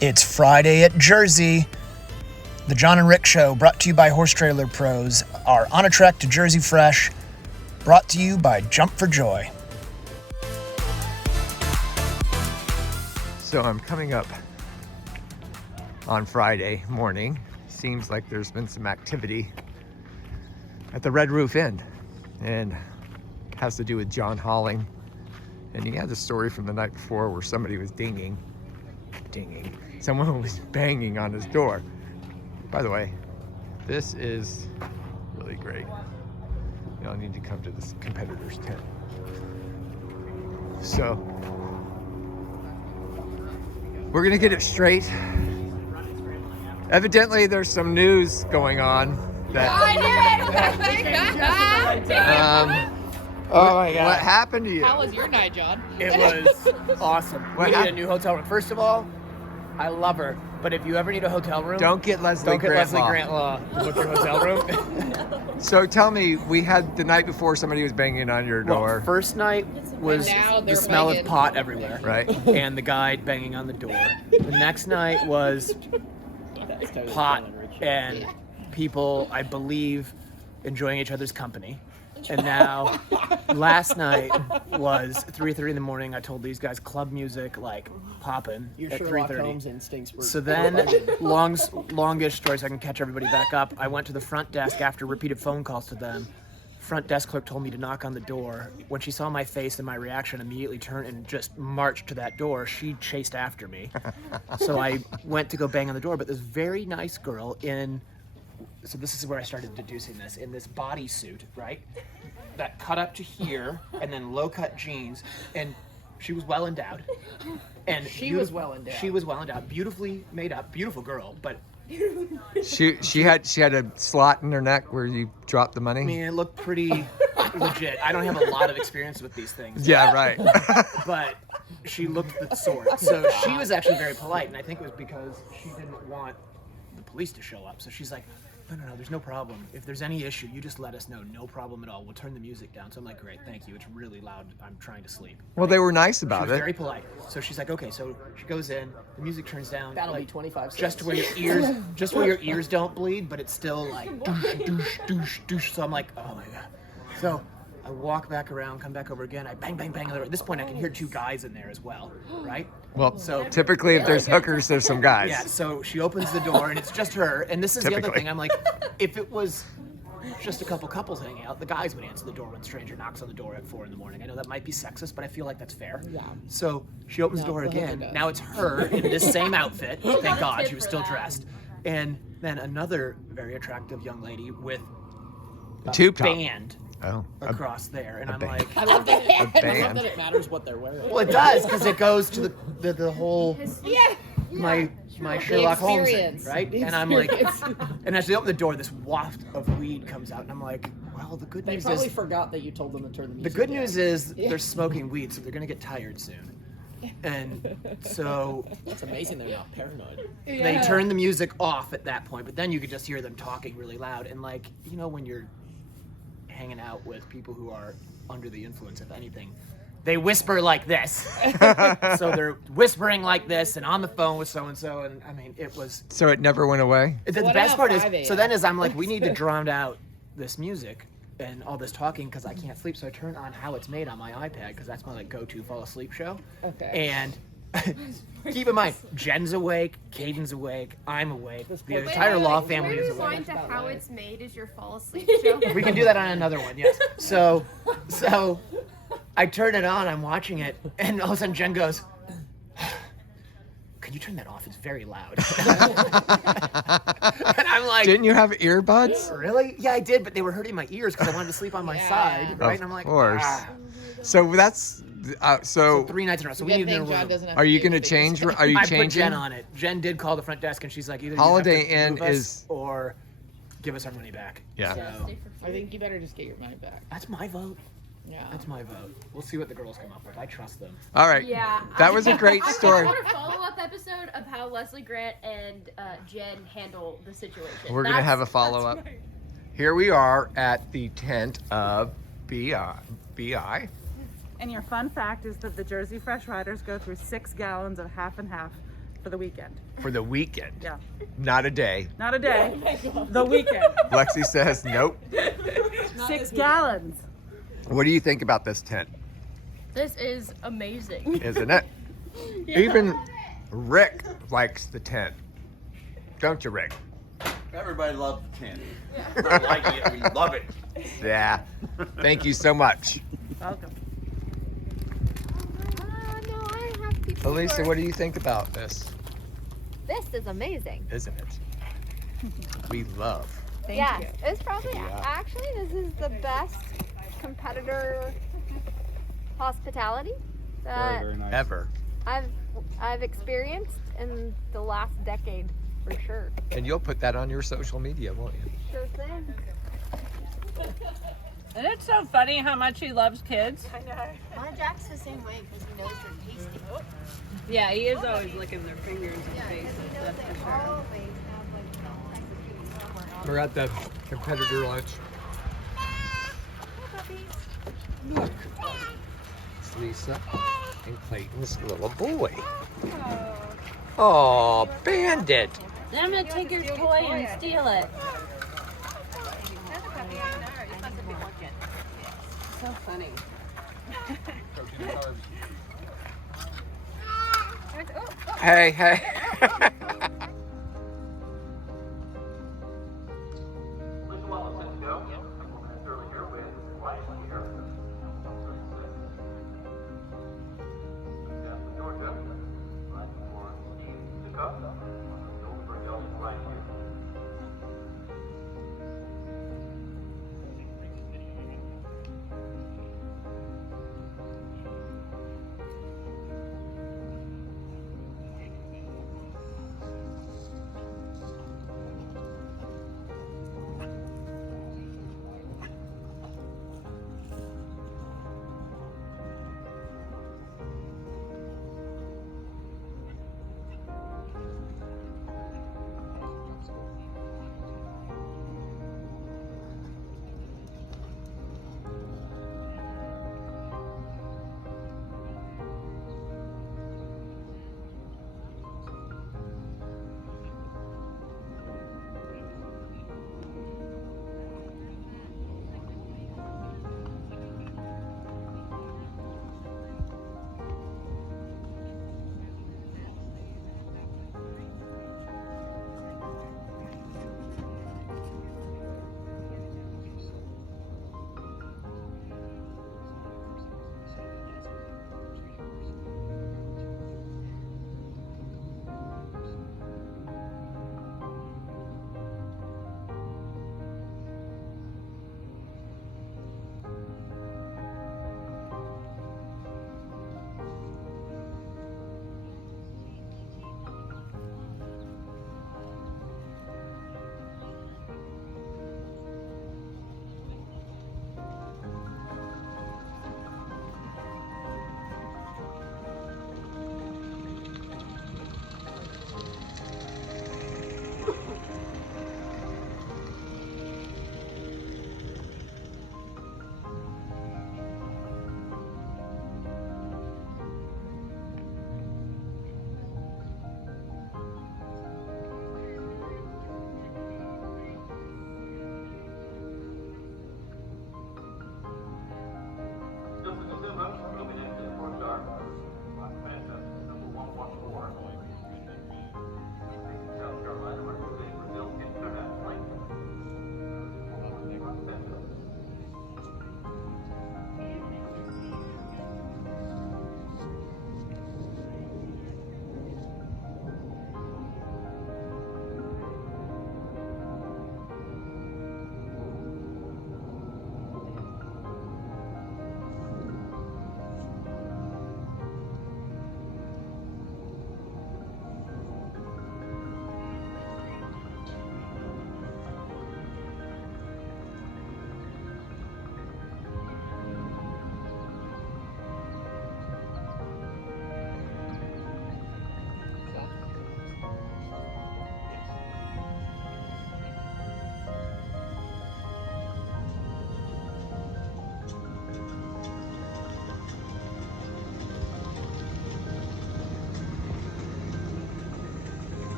It's Friday at Jersey. The John and Rick Show, brought to you by Horse Trailer Pros, are on a trek to Jersey Fresh, brought to you by Jump for Joy. So I'm coming up on Friday morning. Seems like there's been some activity at the Red Roof Inn, and it has to do with John Holling. And he had a story from the night before where somebody was dinging. Someone was banging on his door. By the way, this is really great. You'll need to come to this competitor's tent. So, we're gonna get it straight. Evidently, there's some news going on that. Oh my God. What happened to you? How was your night, John? It was awesome. We need a new hotel room. First of all, I love her, but if you ever need a hotel room, Don't get Leslie Grant Law to book your hotel room. So tell me, we had the night before somebody was banging on your door. Well, first night was now the they're smell banging. of pot everywhere, Right. and the guy banging on the door. The next night was pot and people, I believe, enjoying each other's company. And now, last night was 3:30 in the morning. I told these guys club music like popping Your at Sherlock 3:30. Holmes instincts were. So then, longish story so I can catch everybody back up. I went to the front desk after repeated phone calls to them. Front desk clerk told me to knock on the door. When she saw my face and my reaction, immediately turned and just marched to that door. She chased after me. So I went to go bang on the door, but this very nice girl so this is where I started deducing this, in this bodysuit, right? That cut up to here, and then low-cut jeans, and she was well endowed. And She was well endowed. She was well endowed, beautifully made up, beautiful girl, but She had a slot in her neck where you dropped the money. I mean, it looked pretty legit. I don't have a lot of experience with these things. Yeah, right. But she looked the sort. So she was actually very polite, and I think it was because she didn't want the police to show up. So she's like, no, there's no problem. If there's any issue, you just let us know. No problem at all. We'll turn the music down. So I'm like, great, thank you. It's really loud. I'm trying to sleep. Well, they were nice She about was it. very polite. So she's like, okay. So she goes in. The music turns down. That'll like, be 25 just cents. where your ears don't bleed, but it's still like douche, douche, douche, douche. So I'm like, oh my God. So I walk back around, come back over again. I bang, bang, bang. At this point, I can hear two guys in there as well, right? Well, So typically if there's hookers, there's some guys. yeah, so she opens the door and it's just her. And this is the other Typically. thing. I'm like, if it was just a couple couples hanging out, the guys would answer the door when a stranger knocks on the door at 4 a.m. I know that might be sexist, but I feel like that's fair. Yeah. So she opens the door the hooker again. does. Now it's her in this same outfit. Thank God she was still dressed. And then another very attractive young lady with a Tube top. band Oh. across there. And I'm band. like, I love that. I love band. that it matters what they're wearing. well, it does, because it goes to the whole my Sherlock Holmes thing, experience. right? And I'm like, and as they open the door, this waft of weed comes out, and I'm like, well, the good They news probably is forgot that you told them to turn the the music good down. news is they're smoking weed, so they're gonna get tired soon. And so It's amazing they're not paranoid. they turn the music off at that point, but then you could just hear them talking really loud. And like, you know, when you're hanging out with people who are under the influence of anything, they whisper like this. So they're whispering like this and on the phone with so-and-so. And I mean, it was, So it never went away? the What best about part 5 is, a.m.? so then as I'm like, we need to drown out this music and all this talking because I can't sleep. So I turn on How It's Made on my iPad because that's my like go-to fall asleep show. Okay. And keep in mind, Jen's awake, Caden's awake, I'm awake, the entire Law family is awake. Rewind to How It's Made is your fall asleep show. We can do that on another one, yes. So I turn it on, I'm watching it, and all of a sudden Jen goes, can you turn that off? It's very loud. And I'm like, Didn't you have earbuds? really? Yeah, I did, but they were hurting my ears because I wanted to sleep on my Yeah. side, right? Of And I'm like, course. ah. So that's So so. 3 nights in a row. So we Good need thing a John room. doesn't have Are to you do gonna anything. change? Are you I put changing? Jen on it. Jen did call the front desk and she's like, either Holiday you have Inn to move us is- or give us our money back. Yeah. So I think you better just get your money back. that's my vote. Yeah. That's my vote. We'll see what the girls come up with. I trust them. All right. Yeah. That was a great story. I want a follow-up episode of how Leslie Grant and Jen handle the situation. We're gonna have a follow-up. Here we are at the tent of BI. And your fun fact is that the Jersey Fresh Riders go through 6 gallons of half and half for the weekend. For the weekend. Yeah. Not a day. Not a day. The weekend. Lexi says nope. 6 gallons. What do you think about this tent? This is amazing. Isn't it? Even Rick likes the tent. Don't you, Rick? Everybody loves the tent. We like it. We love it. Yeah. Thank you so much. Welcome. No, I have people. Elisa, what do you think about this? This is amazing. Isn't it? We love. Yeah, it's probably Yeah. actually this is the best competitor hospitality that Very nice. Ever. I've experienced in the last decade for sure. And you'll put that on your social media, won't you? Sure thing. And it's so funny how much he loves kids. My Jack's the same way because he knows they're tasty. Yeah, he is always licking their fingers and faces. That's for sure. We're at the competitor lunch. Look. It's Lisa and Clayton's little boy. Oh, Bandit. I'm gonna take your toy and steal it. So funny. Hey, hey. Elisa Wallace, set to go. Yep. A couple minutes earlier with Riot Gear. Georgia. Right for Steve to come. You'll bring up Riot Gear.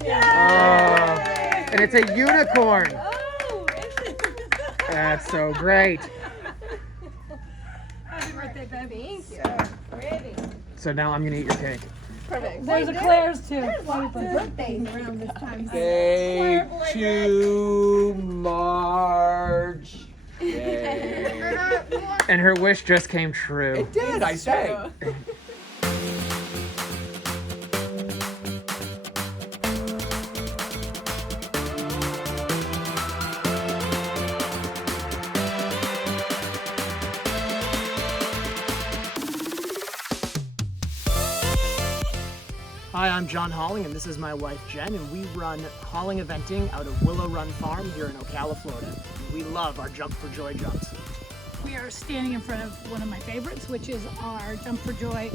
And it's a unicorn. That's so great. Happy birthday, baby. Thank you. So now I'm gonna eat your cake. Perfect. There's a Claire's too. There's lots of birthdays around this time. Day to Marge. Yay. And her wish just came true. It did, I say. Hi, I'm John Halling, and this is my wife Jen, and we run Halling Eventing out of Willow Run Farm here in Ocala, Florida. We love our Jump for Joy jumps. We are standing in front of one of my favorites, which is our Jump for Joy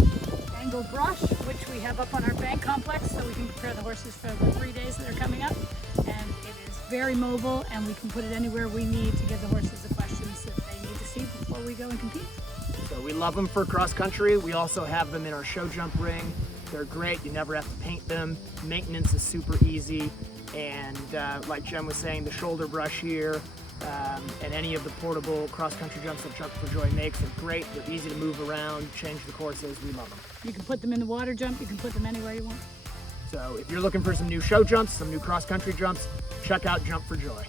angled brush, which we have up on our bank complex so we can prepare the horses for the 3 days that are coming up. And it is very mobile, and we can put it anywhere we need to give the horses the questions that they need to see before we go and compete. So we love them for cross country. We also have them in our show jump ring. They're great. You never have to paint them. Maintenance is super easy. And like Jen was saying, the shoulder brush here and any of the portable cross-country jumps that Jump for Joy makes are great. They're easy to move around, change the courses. We love them. You can put them in the water jump. You can put them anywhere you want. So if you're looking for some new show jumps, some new cross-country jumps, check out Jump for Joy.